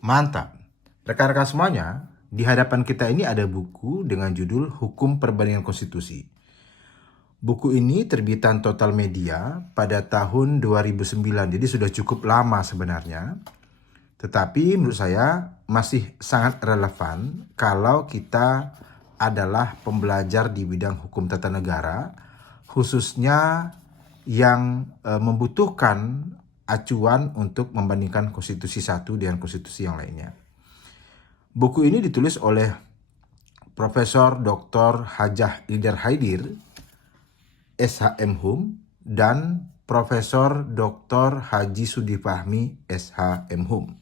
Mantap. Rekan-rekan semuanya, di hadapan kita ini ada buku dengan judul Hukum Perbandingan Konstitusi. Buku ini terbitan Total Media pada tahun 2009, jadi sudah cukup lama sebenarnya. Tetapi menurut saya masih sangat relevan kalau kita adalah pembelajar di bidang hukum tata negara, khususnya yang membutuhkan acuan untuk membandingkan konstitusi satu dengan konstitusi yang lainnya. Buku ini ditulis oleh Profesor Dr. Hajah Idhar Haidir, SHM Hum, dan Profesor Dr. Haji Sudi Fahmi, SHM Hum.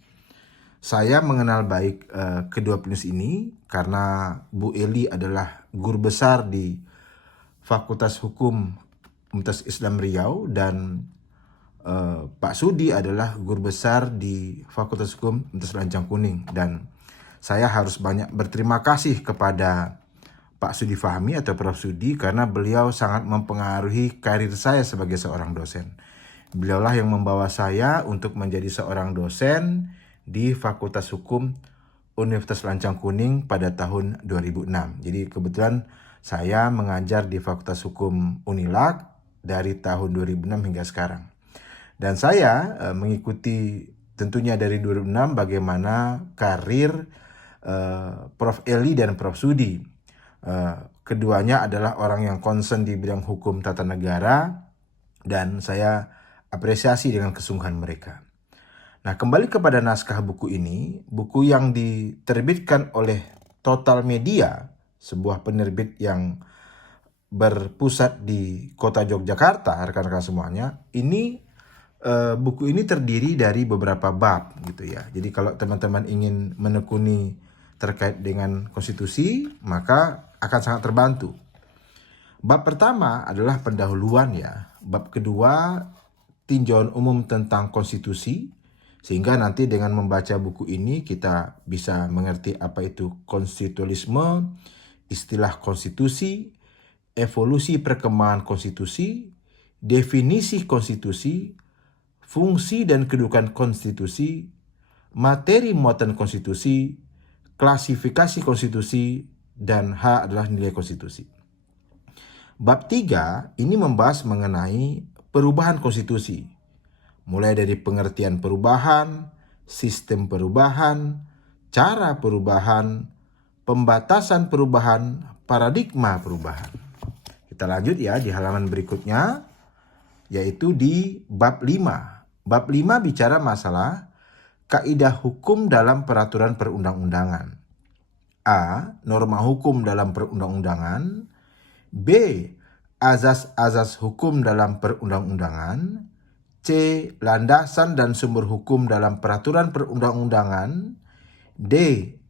Saya mengenal baik kedua penulis ini karena Bu Eli adalah guru besar di Fakultas Hukum Universitas Islam Riau dan Pak Sudi adalah guru besar di Fakultas Hukum Universitas Lancang Kuning, dan saya harus banyak berterima kasih kepada Pak Sudi Fahmi atau Prof. Sudi karena beliau sangat mempengaruhi karir saya sebagai seorang dosen. Beliaulah yang membawa saya untuk menjadi seorang dosen di Fakultas Hukum Universitas Lancang Kuning pada tahun 2006. Jadi kebetulan saya mengajar di Fakultas Hukum Unilak dari tahun 2006 hingga sekarang. Dan saya mengikuti tentunya dari 2006 bagaimana karir Prof. Eli dan Prof. Sudi. Keduanya adalah orang yang concern di bidang hukum tata negara dan saya apresiasi dengan kesungguhan mereka. Nah, kembali kepada naskah buku ini, buku yang diterbitkan oleh Total Media, sebuah penerbit yang berpusat di kota Yogyakarta, rekan-rekan semuanya. Buku ini terdiri dari beberapa bab gitu ya. Jadi kalau teman-teman ingin menekuni terkait dengan konstitusi, maka akan sangat terbantu. Bab pertama adalah pendahuluan ya. Bab kedua, tinjauan umum tentang konstitusi, sehingga nanti dengan membaca buku ini kita bisa mengerti apa itu konstitusionalisme, istilah konstitusi, evolusi perkembangan konstitusi, definisi konstitusi, fungsi dan kedudukan konstitusi, materi muatan konstitusi, klasifikasi konstitusi, dan H adalah nilai konstitusi. Bab 3 ini membahas mengenai perubahan konstitusi, mulai dari pengertian perubahan, sistem perubahan, cara perubahan, pembatasan perubahan, paradigma perubahan. Kita lanjut ya di halaman berikutnya, yaitu di bab 5. Bab 5 bicara masalah kaidah hukum dalam peraturan perundang-undangan. A. Norma hukum dalam perundang-undangan. B. Azas-azas hukum dalam perundang-undangan. C. Landasan dan sumber hukum dalam peraturan perundang-undangan. D.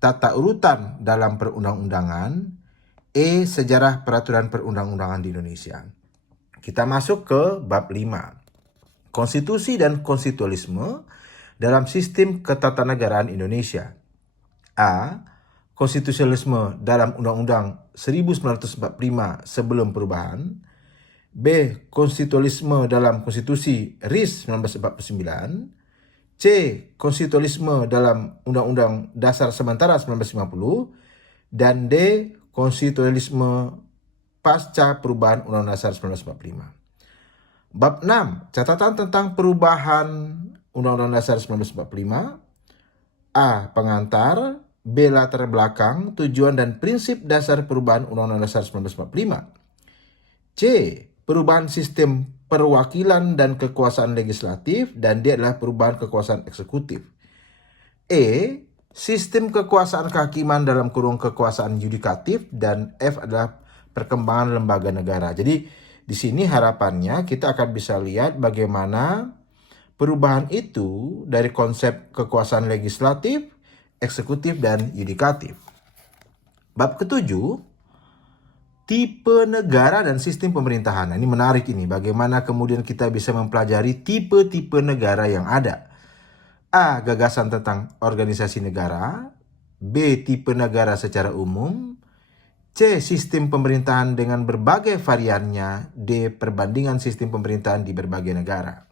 Tata urutan dalam perundang-undangan. E. Sejarah peraturan perundang-undangan di Indonesia. Kita masuk ke bab 5. Konstitusi dan konstitusionalisme dalam sistem ketatanegaraan Indonesia. A. Konstitusionalisme dalam Undang-Undang 1945 sebelum perubahan. B. Konstitusionalisme dalam Konstitusi RIS 1949. C. Konstitusionalisme dalam Undang-Undang Dasar Sementara 1950. Dan D. Konstitusionalisme pasca perubahan Undang-Undang Dasar 1945. Bab 6. Catatan tentang perubahan Undang-Undang Dasar 1945. A. Pengantar. B. Latar belakang, tujuan dan prinsip dasar perubahan Undang-Undang Dasar 1945. C. Perubahan sistem perwakilan dan kekuasaan legislatif, dan D adalah perubahan kekuasaan eksekutif. E. Sistem kekuasaan kehakiman dalam kurung kekuasaan yudikatif, dan F adalah perkembangan lembaga negara. Jadi di sini harapannya kita akan bisa lihat bagaimana perubahan itu dari konsep kekuasaan legislatif, eksekutif, dan yudikatif. Bab ketujuh, tipe negara dan sistem pemerintahan. Nah, ini menarik ini, bagaimana kemudian kita bisa mempelajari tipe-tipe negara yang ada. A. Gagasan tentang organisasi negara. B. Tipe negara secara umum. C. Sistem pemerintahan dengan berbagai variannya. D. Perbandingan sistem pemerintahan di berbagai negara.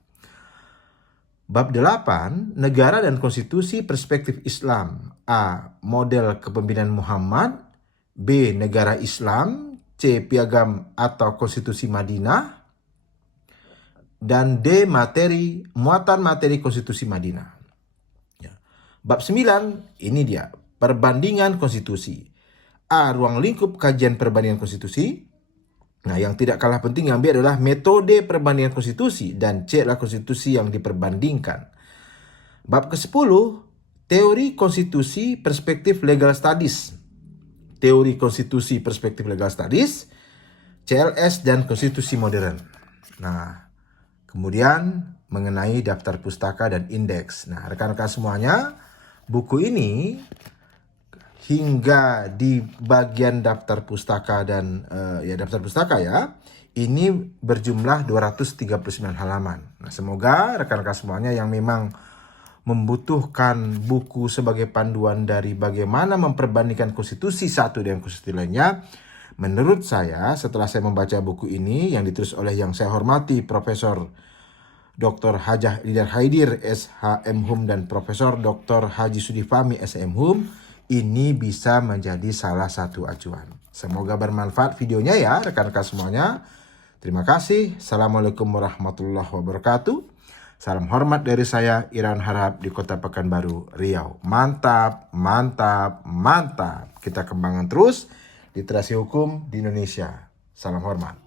Bab 8, negara dan konstitusi perspektif Islam. A. Model kepemimpinan Muhammad. B. Negara Islam. C. Piagam atau Konstitusi Madinah. Dan D. Muatan materi Konstitusi Madinah. Ya. Bab 9, ini dia. Perbandingan konstitusi. A. Ruang lingkup kajian perbandingan konstitusi. Nah, yang tidak kalah penting yang B adalah metode perbandingan konstitusi, dan C adalah konstitusi yang diperbandingkan. Bab ke-10, teori konstitusi perspektif legal studies. Teori konstitusi perspektif legal studies, CLS, dan konstitusi modern. Nah, kemudian mengenai daftar pustaka dan indeks. Nah, rekan-rekan semuanya, buku ini hingga di bagian daftar pustaka dan daftar pustaka ya, ini berjumlah 239 halaman. Nah, semoga rekan-rekan semuanya yang memang membutuhkan buku sebagai panduan dari bagaimana memperbandingkan konstitusi satu dengan konstitusi lainnya, menurut saya setelah saya membaca buku ini yang ditulis oleh yang saya hormati Profesor Dr. Hajah Lidar Haidir SHM Hum dan Profesor Dr. Haji Sudifami SM Hum, ini bisa menjadi salah satu acuan. Semoga bermanfaat videonya ya rekan-rekan semuanya. Terima kasih. Assalamualaikum warahmatullahi wabarakatuh. Salam hormat dari saya, Irawan Harahap di Kota Pekanbaru, Riau. Mantap, mantap, mantap. Kita kembangkan terus literasi hukum di Indonesia. Salam hormat.